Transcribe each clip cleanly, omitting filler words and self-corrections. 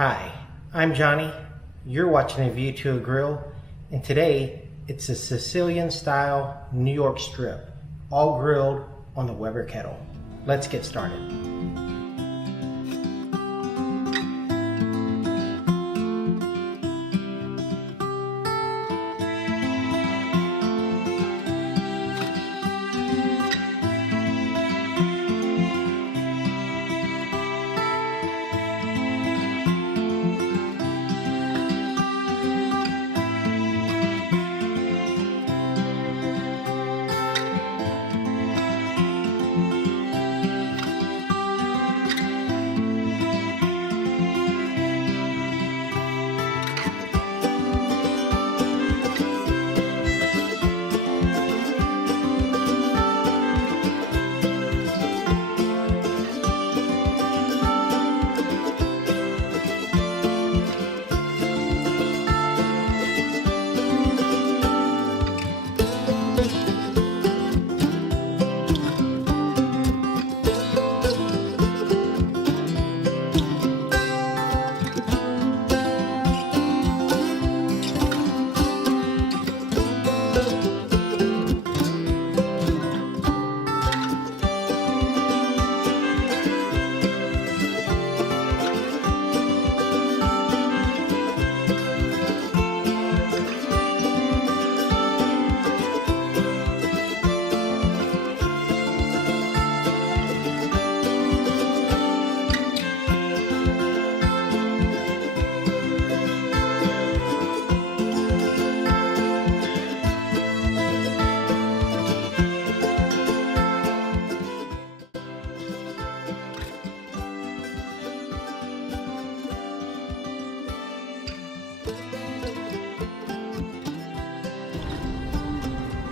Hi, I'm Johnny. You're watching A View to a Grill, and today it's a Sicilian style New York strip, all grilled on the Weber kettle. Let's get started.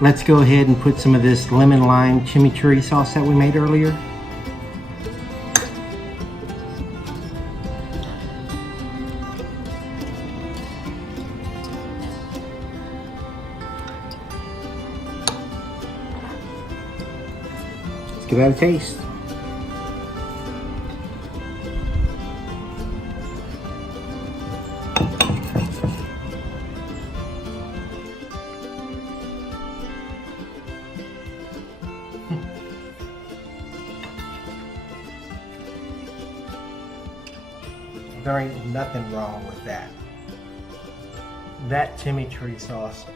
Let's go ahead and put some of this lemon lime chimichurri sauce that we made earlier. Let's give that a taste. There ain't nothing wrong with that. That chimichurri sauce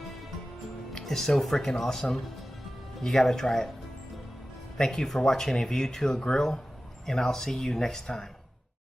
is so freaking awesome. You gotta try it. Thank you for watching A View to a Grill, and I'll see you next time.